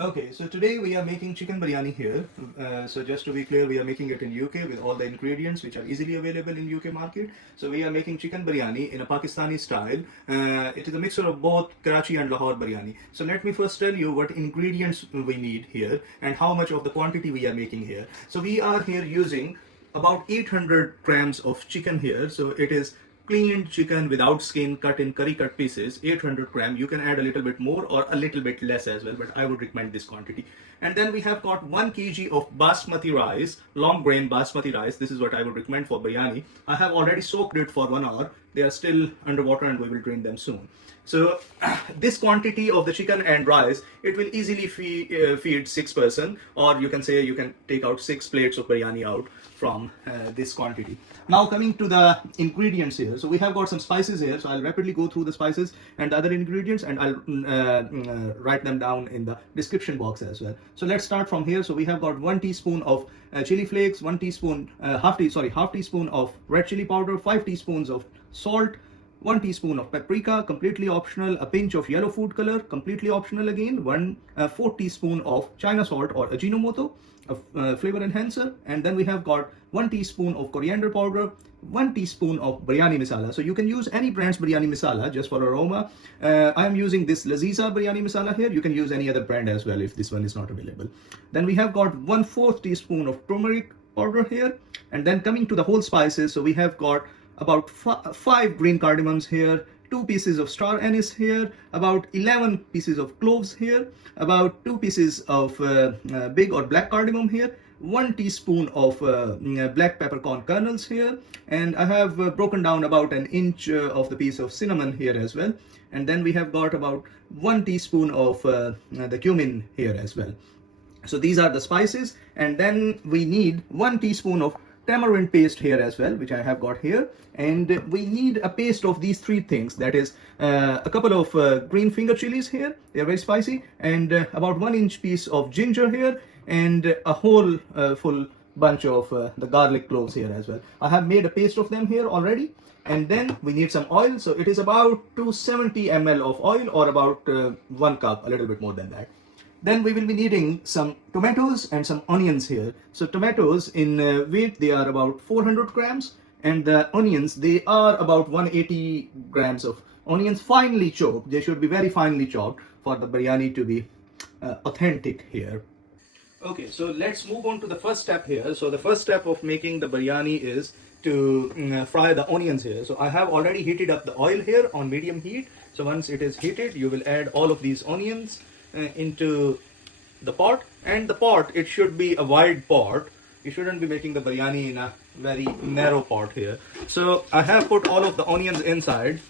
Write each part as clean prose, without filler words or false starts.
Okay, so today we are making chicken biryani here. So just to be clear, we are making it in UK with all the ingredients which are easily available in UK market. So we are making chicken biryani in a Pakistani style. It is a mixture of both Karachi and Lahore biryani. So let me first tell you what ingredients we need here and how much of the quantity we are making here. So we are here using about 800 grams of chicken here. So it is cleaned chicken without skin, cut in curry cut pieces, 800 gram. You can add a little bit more or a little bit less as well, but I would recommend this quantity. And then we have got 1 kg of basmati rice, long grain basmati rice. This is what I would recommend for biryani. I have already soaked it for 1 hour. They are still underwater and we will drain them soon. So this quantity of the chicken and rice, it will easily feed 6 person, or you can say you can take out 6 plates of biryani out from this quantity. Now coming to the ingredients here. So we have got some spices here. So I'll rapidly go through the spices and the other ingredients, and I'll write them down in the description box as well. So let's start from here. So we have got 1 teaspoon of chili flakes, 1 teaspoon, half teaspoon of red chili powder, 5 teaspoons of salt, 1 teaspoon of paprika, completely optional, a pinch of yellow food color, completely optional again, 4 teaspoon of China salt or Ajinomoto, a flavor enhancer, and then we have got 1 teaspoon of coriander powder, 1 teaspoon of biryani masala. So you can use any brand's biryani masala just for aroma. I am using this Laziza biryani masala here. You can use any other brand as well if this one is not available. Then we have got 1/4 teaspoon of turmeric powder here, and then coming to the whole spices, so we have got about 5 green cardamoms here, 2 pieces of star anise here, about 11 pieces of cloves here, about 2 pieces of big or black cardamom here, 1 teaspoon of black peppercorn kernels here, and I have broken down about an inch of the piece of cinnamon here as well. And then we have got about 1 teaspoon of the cumin here as well. So these are the spices, and then we need 1 teaspoon of tamarind paste here as well, which I have got here, and we need a paste of these 3 things, that is a couple of green finger chilies here, they are very spicy, and about 1 inch piece of ginger here, and a whole full bunch of the garlic cloves here as well. I have made a paste of them here already. And then we need some oil, so it is about 270 ml of oil, or about 1 cup, a little bit more than that. Then we will be needing some tomatoes and some onions here. So tomatoes in weight, they are about 400 grams, and the onions, they are about 180 grams of onions, finely chopped. They should be very finely chopped for the biryani to be authentic here. Okay, so let's move on to the first step here. So the first step of making the biryani is to fry the onions here. So I have already heated up the oil here on medium heat. So once it is heated, you will add all of these onions into the pot, and the pot, it should be a wide pot. You shouldn't be making the biryani in a very narrow pot here. So I have put all of the onions inside,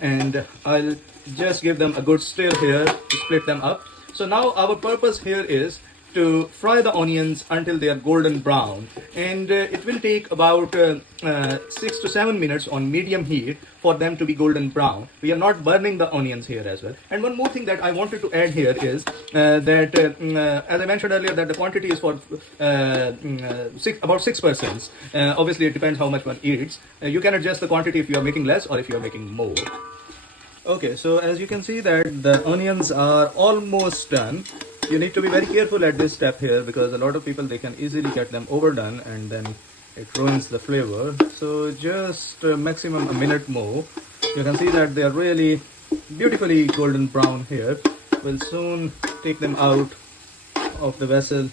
and I'll just give them a good stir here to split them up. So now our purpose here is to fry the onions until they are golden brown, and it will take about 6 to 7 minutes on medium heat for them to be golden brown. We are not burning the onions here as well. And one more thing that I wanted to add here is that as I mentioned earlier, that the quantity is for about 6 persons. Obviously it depends how much one eats. You can adjust the quantity if you are making less or if you are making more. Okay, so as you can see that the onions are almost done. You need to be very careful at this step here, because a lot of people, they can easily get them overdone and then it ruins the flavor. So just maximum a minute more. You can see that they are really beautifully golden brown here. We'll soon take them out of the vessel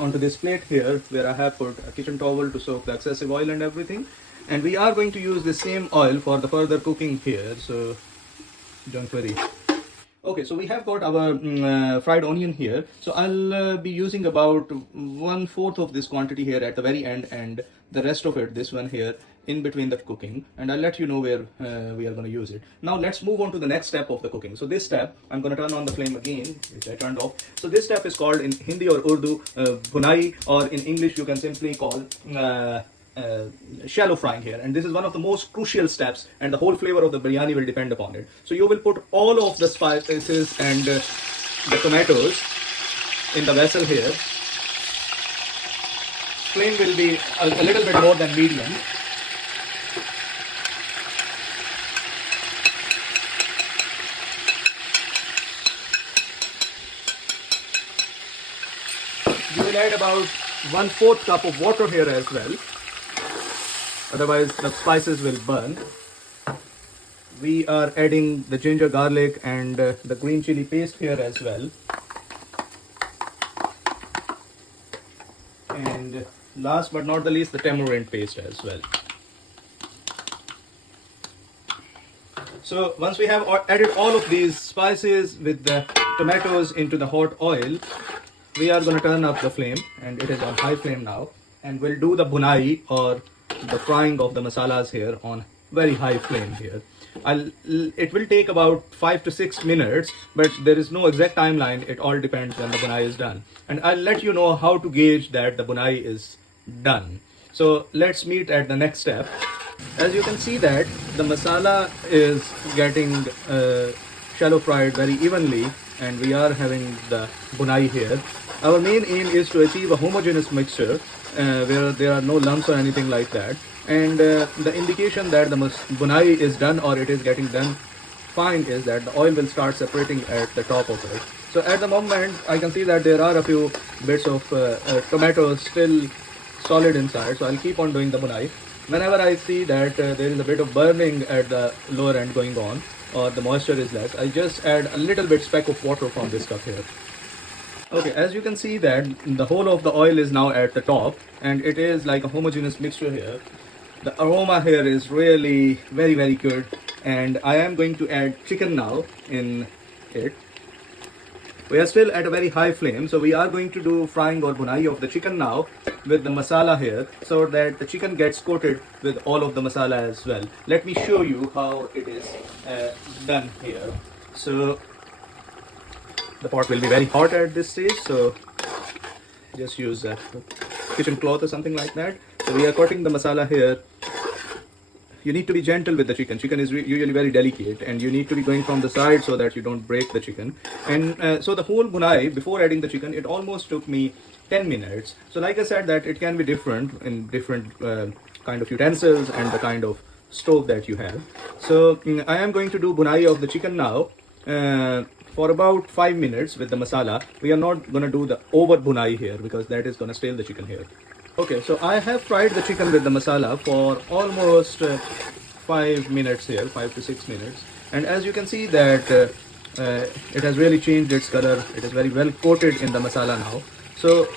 onto this plate here, where I have put a kitchen towel to soak the excessive oil and everything. And we are going to use the same oil for the further cooking here, so don't worry. Okay, so we have got our fried onion here. So I'll be using about 1/4 of this quantity here at the very end, and the rest of it, this one here, in between the cooking. And I'll let you know where we are going to use it. Now let's move on to the next step of the cooking. So this step, I'm going to turn on the flame again, which I turned off. So this step is called in Hindi or Urdu bhunai, or in English you can simply call shallow frying here, and this is one of the most crucial steps, and the whole flavor of the biryani will depend upon it. So you will put all of the spices and the tomatoes in the vessel here. Flame will be a little bit more than medium. You will add about 1/4 cup of water here as well. Otherwise the spices will burn. We are adding the ginger, garlic and the green chili paste here as well. And last but not the least, the tamarind paste as well. So once we have added all of these spices with the tomatoes into the hot oil, we are going to turn up the flame, and it is on high flame now, and we'll do the bunai or the frying of the masalas here on very high flame here. It will take about 5 to 6 minutes, but there is no exact timeline. It all depends when the bunai is done, and I'll let you know how to gauge that the bunai is done. So let's meet at the next step. As you can see that the masala is getting shallow fried very evenly, and we are having the bunai here. Our main aim is to achieve a homogeneous mixture where there are no lumps or anything like that. And the indication that the bunai is done or it is getting done fine is that the oil will start separating at the top of it. So at the moment I can see that there are a few bits of tomatoes still solid inside, so I'll keep on doing the bunai. Whenever I see that there is a bit of burning at the lower end going on, or the moisture is less, I just add a little bit speck of water from this cup here. Okay, as you can see that the whole of the oil is now at the top, and it is like a homogeneous mixture here. The aroma here is really very good, and I am going to add chicken now in it. We are still at a very high flame, so we are going to do frying or bunai of the chicken now with the masala here, so that the chicken gets coated with all of the masala as well. Let me show you how it is done here. So the pot will be very hot at this stage, so just use a kitchen cloth or something like that. So we are coating the masala here. You need to be gentle with the chicken. Chicken is usually very delicate, and you need to be going from the side so that you don't break the chicken. And so the whole bunai, before adding the chicken, it almost took me 10 minutes. So like I said, that it can be different in different kind of utensils and the kind of stove that you have. So I am going to do bunai of the chicken now for about 5 minutes with the masala. We are not going to do the over bunai here because that is going to stale the chicken here. Okay, so I have fried the chicken with the masala for almost 5 minutes here, 5 to 6 minutes. And as you can see that it has really changed its color. It is very well coated in the masala now. So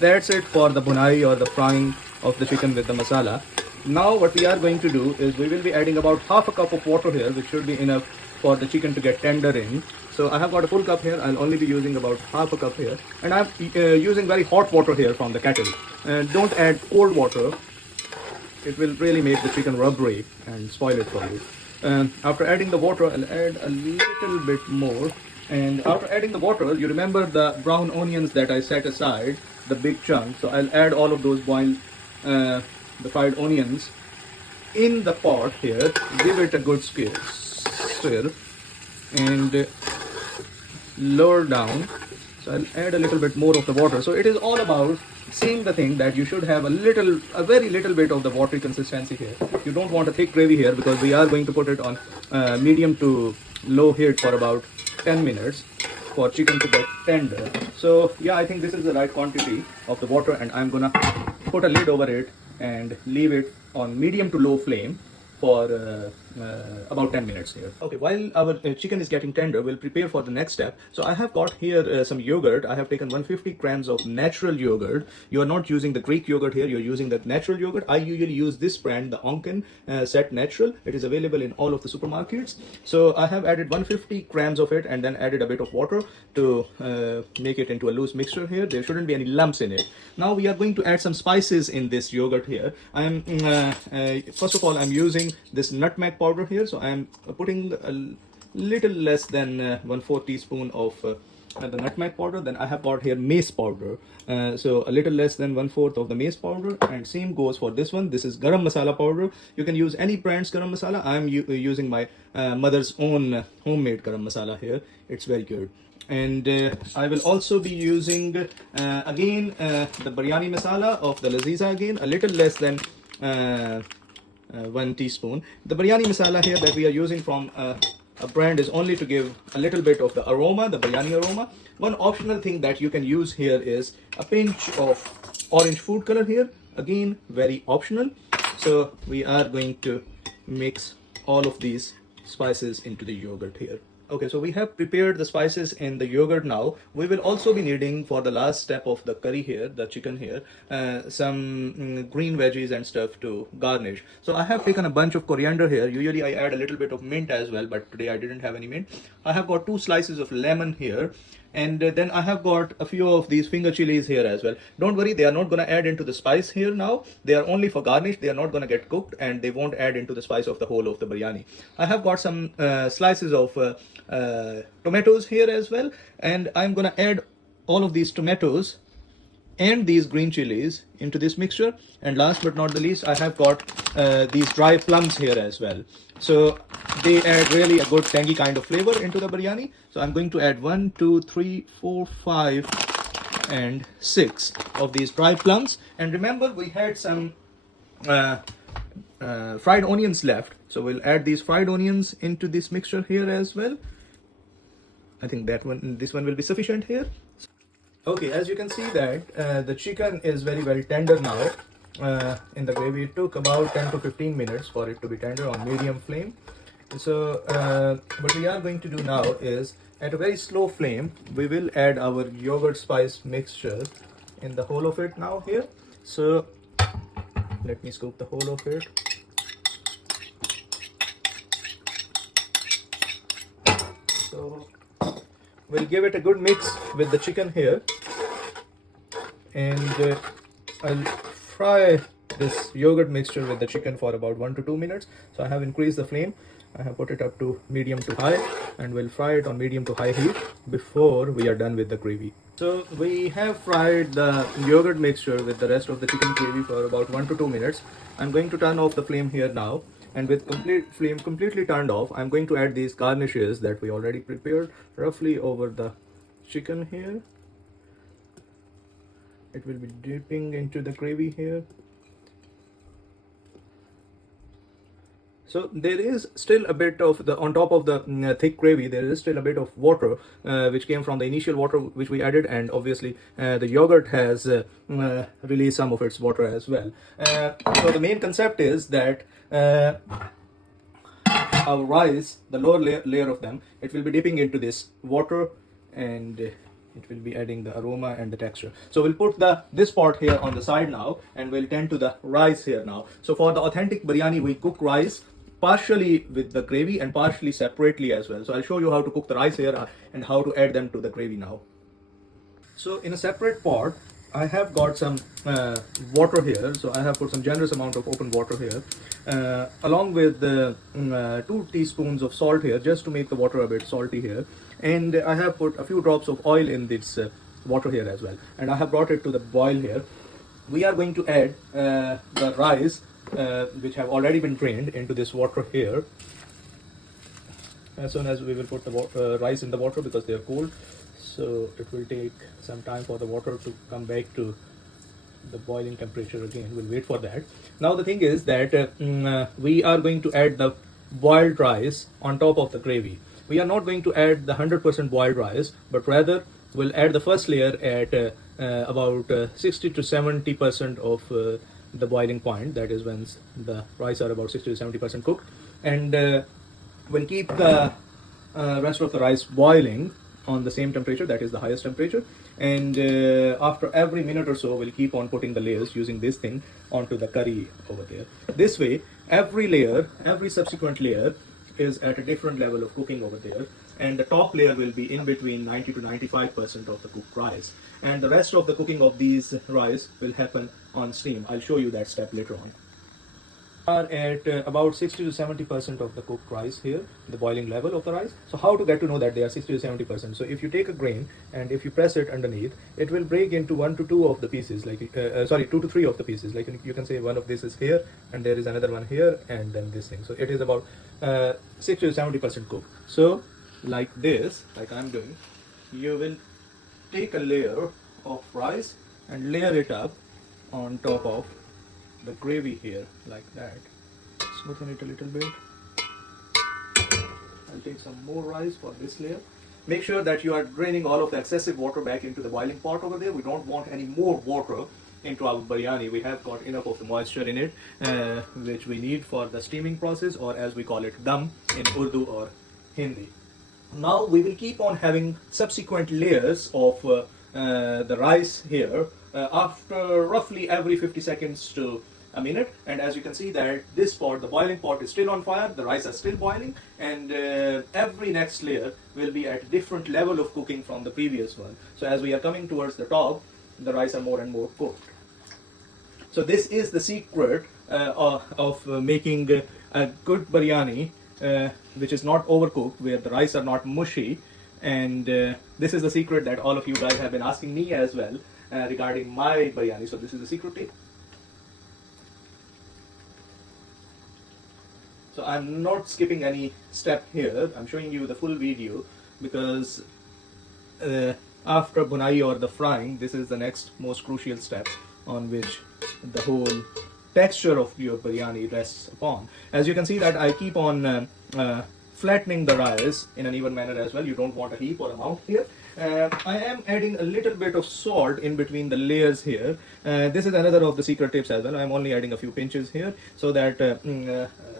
that's it for the bunai or the frying of the chicken with the masala. Now what we are going to do is we will be adding about half a cup of water here, which should be enough for the chicken to get tender in. So I have got a full cup here. I'll only be using about half a cup here, and I'm using very hot water here from the kettle. Don't add cold water. It will really make the chicken rubbery and spoil it for you. After adding the water, I'll add a little bit more. And after adding the water, you remember the brown onions that I set aside, the big chunk. So I'll add all of those boiled, the fried onions in the pot here. Give it a good stir and lower down. So I'll add a little bit more of the water. So it is all about seeing the thing that you should have a very little bit of the watery consistency here. You don't want a thick gravy here because we are going to put it on medium to low heat for about 10 minutes for chicken to get tender. So yeah, I think this is the right quantity of the water, and I'm gonna put a lid over it and leave it on medium to low flame for about 10 minutes here. Okay, while our chicken is getting tender, we'll prepare for the next step. So I have got here some yogurt. I have taken 150 grams of natural yogurt. You are not using the Greek yogurt here, you're using the natural yogurt. I usually use this brand, the Onken Set Natural. It is available in all of the supermarkets. So I have added 150 grams of it and then added a bit of water to make it into a loose mixture here. There shouldn't be any lumps in it. Now we are going to add some spices in this yogurt here. I'm first of all, I'm using this nutmeg powder here. So I am putting a little less than 1/4 teaspoon of the nutmeg powder. Then I have got here mace powder. So a little less than 1/4 of the mace powder, and same goes for this one. This is garam masala powder. You can use any brand's garam masala. I am using my mother's own homemade garam masala here. It's very good. And I will also be using again the biryani masala of the Laziza again, a little less than 1 teaspoon. The biryani masala here that we are using from a brand is only to give a little bit of the aroma, the biryani aroma. One optional thing that you can use here is a pinch of orange food color here. Again, very optional. So we are going to mix all of these spices into the yogurt here. Okay, so we have prepared the spices in the yogurt now. We will also be needing for the last step of the curry here, the chicken here, some green veggies and stuff to garnish. So I have taken a bunch of coriander here. Usually I add a little bit of mint as well, but today I didn't have any mint. I have got 2 slices of lemon here. And then I have got a few of these finger chilies here as well. Don't worry, they are not going to add into the spice here now. They are only for garnish. They are not going to get cooked and they won't add into the spice of the whole of the biryani. I have got some slices of tomatoes here as well. And I'm going to add all of these tomatoes and these green chilies into this mixture. And last but not the least, I have got these dry plums here as well. So they add really a good tangy kind of flavor into the biryani. So I'm going to add 1, 2, 3, 4, 5, and 6 of these dry plums. And remember, we had some fried onions left. So we'll add these fried onions into this mixture here as well. I think this one will be sufficient here. Okay, as you can see that the chicken is very well tender now. In the gravy, it took about 10 to 15 minutes for it to be tender on medium flame. So what we are going to do now is, at a very slow flame, we will add our yogurt spice mixture in the whole of it now here. So let me scoop the whole of it. So we'll give it a good mix with the chicken here, and I'll fry this yogurt mixture with the chicken for about 1 to 2 minutes. So I have increased the flame. I have put it up to medium to high, and we'll fry it on medium to high heat before we are done with the gravy. So we have fried the yogurt mixture with the rest of the chicken gravy for about 1 to 2 minutes. I'm going to turn off the flame here now, and with flame completely turned off, I'm going to add these garnishes that we already prepared roughly over the chicken here. It will be dipping into the gravy here. So there is still a bit of the, on top of the thick gravy, there is still a bit of water which came from the initial water which we added, and obviously the yogurt has released some of its water as well. So the main concept is that our rice, the lower layer of them, it will be dipping into this water, and it will be adding the aroma and the texture. So we'll put this pot here on the side now, and we'll tend to the rice here now. So for the authentic biryani, we cook rice partially with the gravy and partially separately as well. So I'll show you how to cook the rice here and how to add them to the gravy now. So in a separate pot, I have got some water here. So I have put some generous amount of open water here, along with 2 teaspoons of salt here, just to make the water a bit salty here. And I have put a few drops of oil in this water here as well. And I have brought it to the boil here. We are going to add the rice, which have already been drained, into this water here. As soon as we will put the rice in the water, because they are cold, so it will take some time for the water to come back to the boiling temperature again. We'll wait for that. Now the thing is that we are going to add the boiled rice on top of the gravy. We are not going to add the 100% boiled rice, but rather we'll add the first layer at about 60 to 70% of the boiling point. That is when the rice are about 60 to 70% cooked, and we'll keep the rest of the rice boiling on the same temperature, that is the highest temperature. And after every minute or so, we'll keep on putting the layers using this thing onto the curry over there. This way, every layer, every subsequent layer is at a different level of cooking over there, and the top layer will be in between 90 to 95% of the cooked rice, and the rest of the cooking of these rice will happen on steam. I'll show you that step later on. We are at about 60 to 70% of the cooked rice here, the boiling level of the rice. So how to get to know that they are 60 to 70%? So if you take a grain and if you press it underneath, it will break into 1 to 2 of the pieces, like 2 to 3 of the pieces. Like you can say one of this is here, and there is another one here, and then this thing. So it is about 60 to 70% cooked. So like this, like I'm doing, you will take a layer of rice and layer it up on top of the gravy here, like that. Smoothen it a little bit. I'll take some more rice for this layer. Make sure that you are draining all of the excessive water back into the boiling pot over there. We don't want any more water into our biryani. We have got enough of the moisture in it, which we need for the steaming process, or as we call it, dum in Urdu or Hindi. Now we will keep on having subsequent layers of the rice here after roughly every 50 seconds to a minute. And as you can see that this pot, the boiling pot, is still on fire, the rice are still boiling, and every next layer will be at different level of cooking from the previous one. So as we are coming towards the top, the rice are more and more cooked. So this is the secret of making a good biryani, which is not overcooked, where the rice are not mushy. And this is the secret that all of you guys have been asking me as well regarding my biryani. So this is the secret tip. So I'm not skipping any step here. I'm showing you the full video because after bunai or the frying, this is the next most crucial step on which the whole texture of your biryani rests upon. As you can see that I keep on flattening the rice in an even manner as well. You don't want a heap or a mound here. I am adding a little bit of salt in between the layers here. This is another of the secret tips as well. I'm only adding a few pinches here so that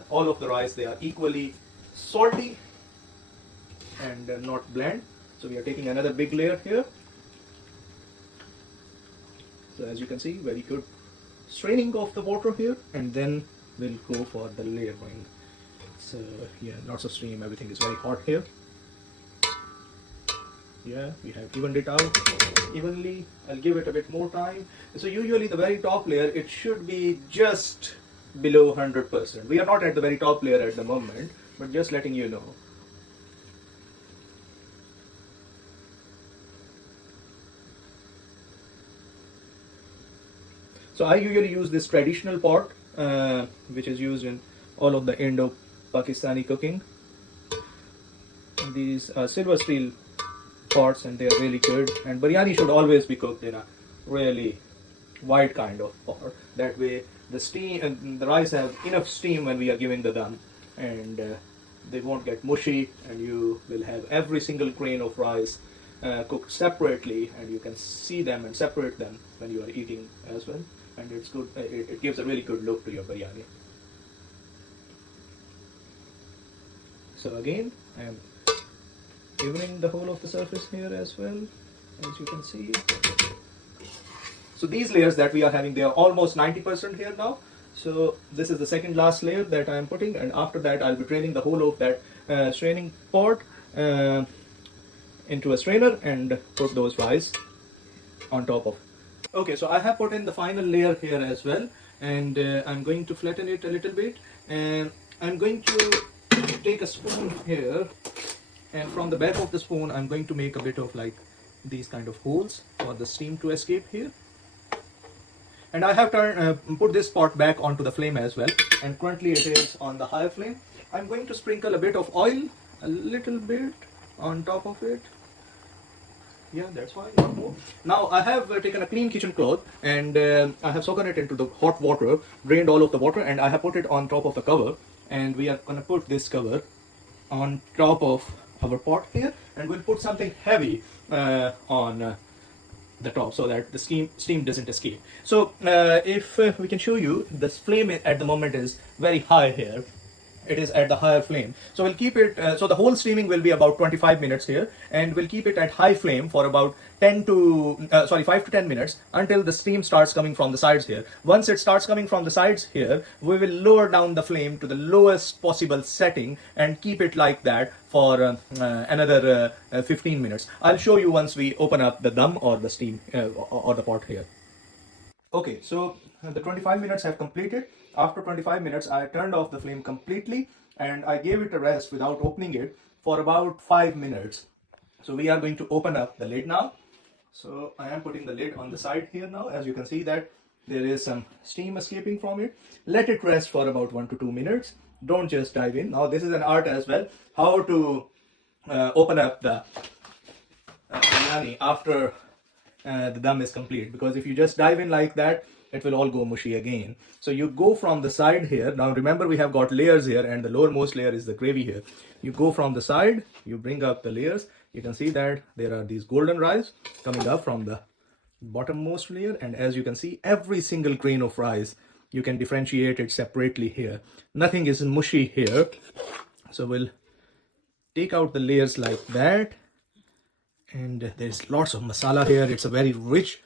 all of the rice, they are equally salty and not bland. So we are taking another big layer here. So as you can see, very good straining of the water here, and then we'll go for the layering. So yeah, lots of steam, everything is very hot here. Yeah, we have evened it out evenly. I'll give it a bit more time. So usually the very top layer, it should be just below 100%. We are not at the very top layer at the moment, but just letting you know. So I usually use this traditional pot, which is used in all of the Indo-Pakistani cooking. These are silver steel pots, and they are really good. And biryani should always be cooked in a really wide kind of pot. That way, the steam and the rice have enough steam when we are giving the dum, and they won't get mushy. And you will have every single grain of rice cooked separately, and you can see them and separate them when you are eating as well. And it's good. It gives a really good look to your biryani. So again, I am evening the whole of the surface here as well, as you can see. So these layers that we are having, they are almost 90% here now. So this is the second last layer that I am putting, and after that I'll be draining the whole of that straining pot into a strainer and put those rice on top of. Okay, so I have put in the final layer here as well, and I'm going to flatten it a little bit, and I'm going to take a spoon here, and from the back of the spoon I'm going to make a bit of like these kind of holes for the steam to escape here. And I have put this pot back onto the flame as well, and currently it is on the higher flame. I'm going to sprinkle a bit of oil, a little bit on top of it. Yeah, that's fine, not more. Now I have taken a clean kitchen cloth, and I have soaked it into the hot water, drained all of the water, and I have put it on top of the cover. And we are going to put this cover on top of our pot here, and we'll put something heavy on the top so that the steam doesn't escape. So if we can show you, this flame at the moment is very high here. It is at the higher flame, so we'll keep it so the whole steaming will be about 25 minutes here, and we'll keep it at high flame for about 5 to 10 minutes until the steam starts coming from the sides here. Once it starts coming from the sides here, we will lower down the flame to the lowest possible setting and keep it like that for another 15 minutes. I'll show you once we open up the dum or the steam or the pot here. Okay, so the 25 minutes have completed. After 25 minutes, I turned off the flame completely, and I gave it a rest without opening it for about 5 minutes. So we are going to open up the lid now. So I am putting the lid on the side here now. As you can see that there is some steam escaping from it. Let it rest for about 1 to 2 minutes. Don't just dive in. Now this is an art as well, how to open up the biryani after the dum is complete, because if you just dive in like that, it will all go mushy again. So you go from the side here. Now remember, we have got layers here, and the lowermost layer is the gravy here. You go from the side, you bring up the layers. You can see that there are these golden rice coming up from the bottommost layer, and as you can see, every single grain of rice, you can differentiate it separately here. Nothing is mushy here. So we'll take out the layers like that, and there's lots of masala here. It's a very rich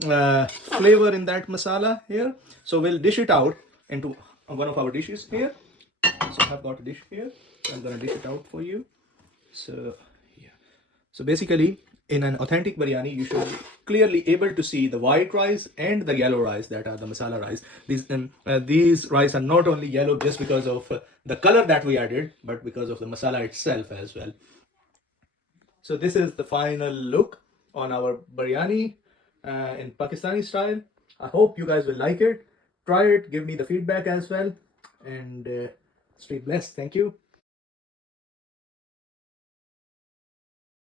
flavor in that masala here. So we'll dish it out into one of our dishes here. So I've got a dish here, so I'm gonna dish it out for you. So yeah, so basically in an authentic biryani, you should clearly able to see the white rice and the yellow rice that are the masala rice. These rice are not only yellow just because of the color that we added, but because of the masala itself as well. So this is the final look on our biryani in Pakistani style. I hope you guys will like it. Try it, give me the feedback as well, and stay blessed. Thank you.